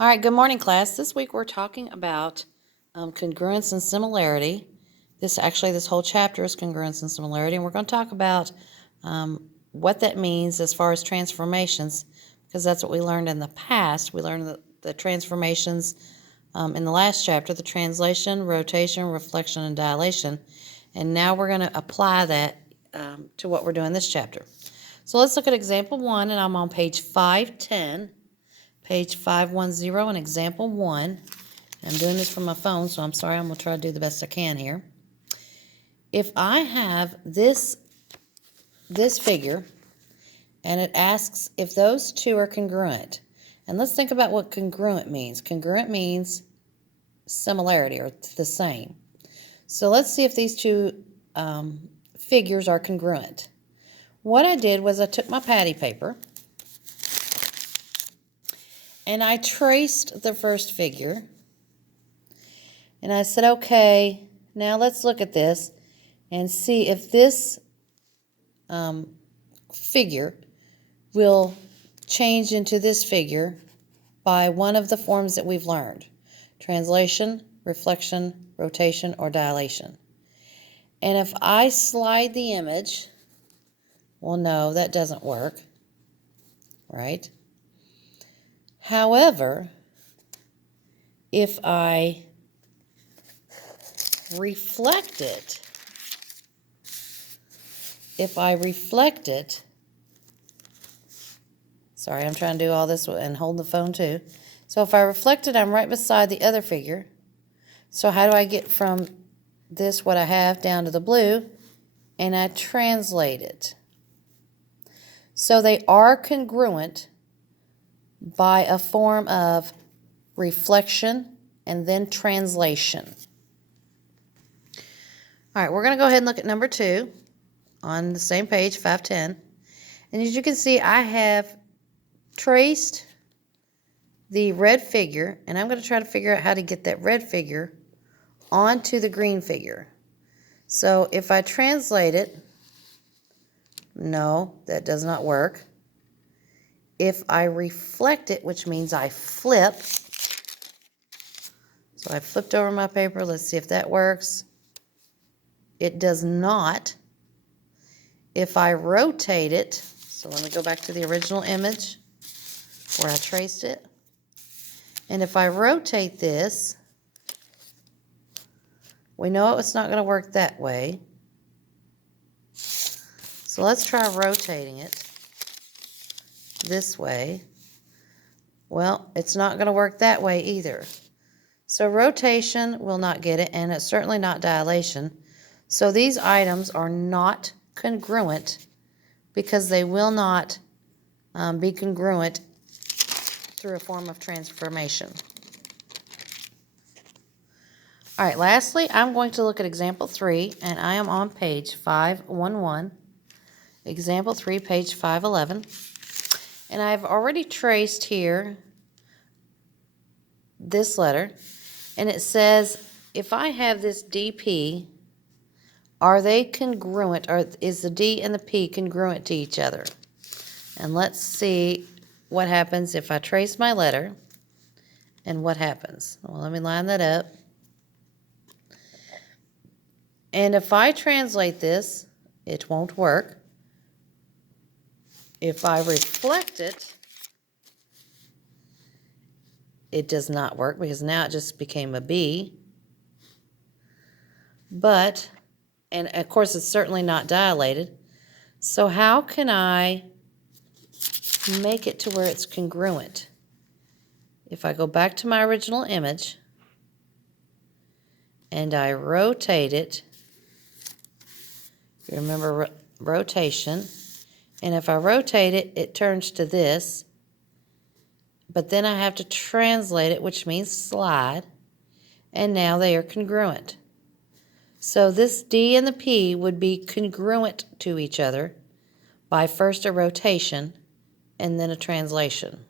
All right, good morning, class. This week we're talking about congruence and similarity. This whole chapter is congruence and similarity, and we're going to talk about what that means as far as transformations, because that's what we learned in the past. We learned the transformations in the last chapter, the translation, rotation, reflection, and dilation, and now we're going to apply that to what we're doing this chapter. So let's look at example 1, and I'm on page 510. Page 510 and example 1. I'm doing this from my phone, so I'm sorry. I'm going to try to do the best I can here. If I have this figure, and it asks if those two are congruent. And let's think about what congruent means. Congruent means similarity, or the same. So let's see if these two figures are congruent. What I did was I took my patty paper, and I traced the first figure, and I said, okay, now let's look at this and see if this figure will change into this figure by one of the forms that we've learned: translation, reflection, rotation, or dilation. And if I slide the image, well, no, that doesn't work, right? However, if I reflect it, sorry, I'm trying to do all this and hold the phone too. So if I reflect it, I'm right beside the other figure. So how do I get from this, what I have, down to the blue? And I translate it. So they are congruent by a form of reflection and then translation. All right, we're going to go ahead and look at number 2 on the same page, 510. And as you can see, I have traced the red figure, and I'm going to try to figure out how to get that red figure onto the green figure. So if I translate it, no, that does not work. If I reflect it, which means I flip, so I flipped over my paper. Let's see if that works. It does not. If I rotate it, so let me go back to the original image where I traced it. And if I rotate this, we know it's not going to work that way. So let's try rotating it this way. Well, it's not going to work that way either. So rotation will not get it, and it's certainly not dilation. So these items are not congruent because they will not be congruent through a form of transformation. All right, lastly, I'm going to look at example 3, and I am on page 511. Example 3, page 511. And I've already traced here this letter, and it says if I have this DP, are they congruent, or is the D and the P congruent to each other? And let's see what happens if I trace my letter and what happens. Well, let me line that up. And if I translate this, it won't work. If I reflect it, it does not work because now it just became a B. But, and of course it's certainly not dilated. So how can I make it to where it's congruent? If I go back to my original image and I rotate it, remember rotation, and if I rotate it, it turns to this, but then I have to translate it, which means slide, and now they are congruent. So this D and the P would be congruent to each other by first a rotation and then a translation.